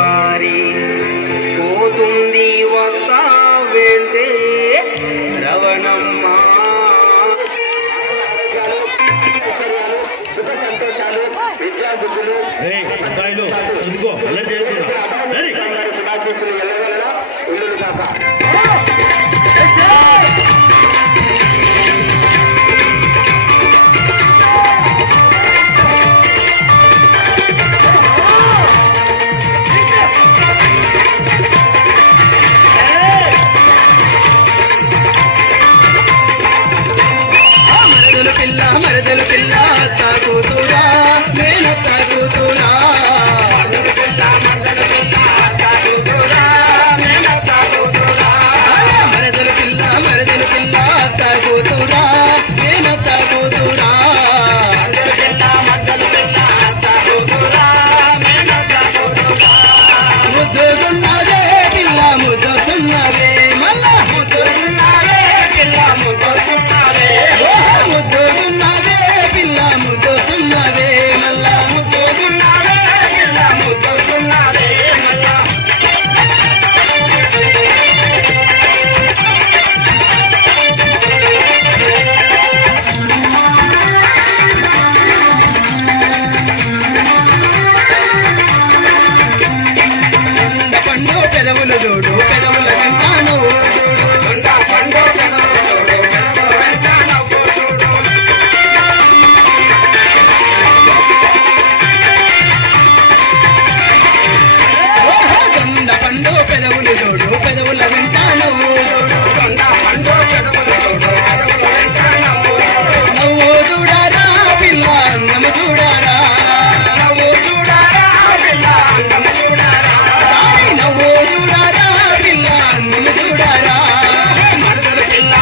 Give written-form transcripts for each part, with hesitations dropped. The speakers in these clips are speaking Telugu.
వారి పోతుంది వస్తా వెంటే రవణమ్మ శుభ సంతోషాలు విద్యాబుద్ధులు చదువుకో అలా చేస్తున్నా శుభాశీస్సులు వెళ్ళవల్ల ఉండును కాక. మరదలు పిల్ల అత్త కూతురా మేనత్త కూతురా మరదలు పిల్ల అత్త కూతురా మేనత్త కూతురా మరదలు పిల్ల అత్త కూతురా మేనత్త కూతురా మరదలు పిల్ల అత్త కూతురా మేనత్త కూతురా ముద్దుకున్నదే పిల్ల ముద్దుకున్నదే మళ్ళా ముద్దుకున్నదే పిల్ల ముద్దుకున్నదే ముద్దుకున్నదే పిల్ల ముద్దుకున్నదే మళ్ళా ముద్దుకున్నదే పిల్ల ముద్దుకున్నదే మళ్ళా పండు పెదవులు చూడు పెదవుల వెంట నువ్వు పండు పండు పెదవులు చూడు పెదవుల వెంట నువ్వు నవ్వు చూడారా పిల్ల అందము చూడారా నవ్వు చూడారా పిల్ల అందము చూడారా నవ్వు చూడారా పిల్ల అందము చూడారా మరదలు పిల్ల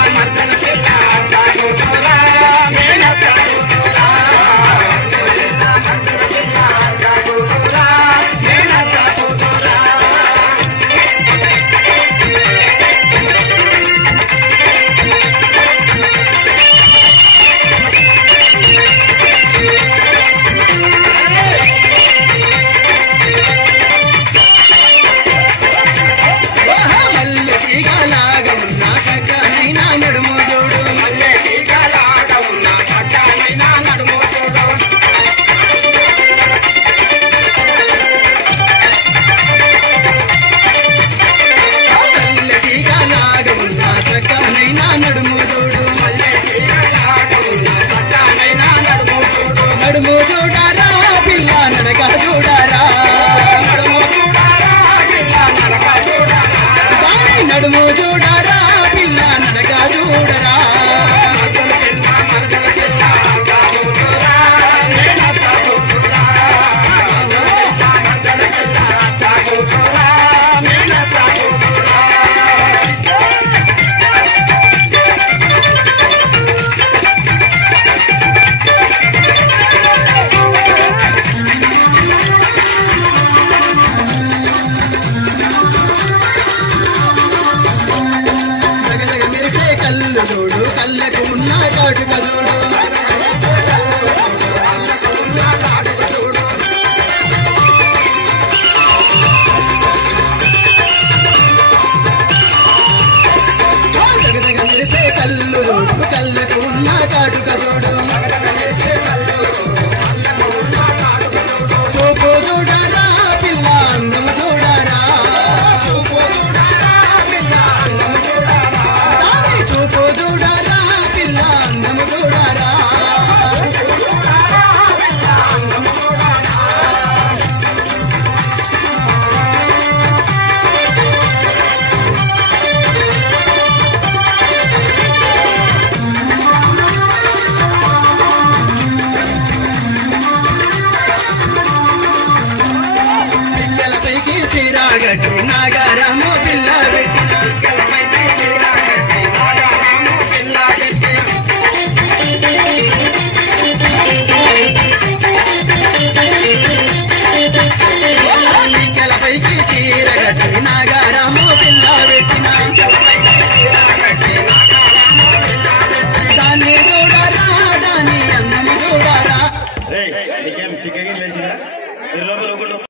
నడుము చూడు మల్లె టీకాలాగా ఉన్న చక్కనైనా నడుము చూడు మల్లె టీకాలాగా ఉన్న చక్కనైనా నడుము చూడు మల్లె టీకాలాగా ఉన్న చక్కనైనా నడుము చూడు నడుము చూడారా పిల్ల నడక చూడారా నడుము చూడారా పిల్ల నడక చూడారా నడుము చూడారా పిల్ల నడక చూడరా కళ్ళు చూడు కళ్ళకు ఉన్న కాటుక చూడు మెరిసే కళ్ళు చూడు కళ్ళకు ఉన్న కాటుక చూడు చూపు చూడరా పిల్ల అందము చూడరా చూపు చూడరా పిల్ల అందము చూడరా చూపు చూడరా పిల్ల అందము చూడరా పిల్లలపైకి చీరాగట్టి నాగారము పిల్ల పెట్టిన పిల్లలపైకి చీరగట్టి నాగారము పిల్ల పెట్టిన దాన్ని చూడరా దాన్ని అందము చూడరా నీకేం చికెన్ లేచిందా లోపల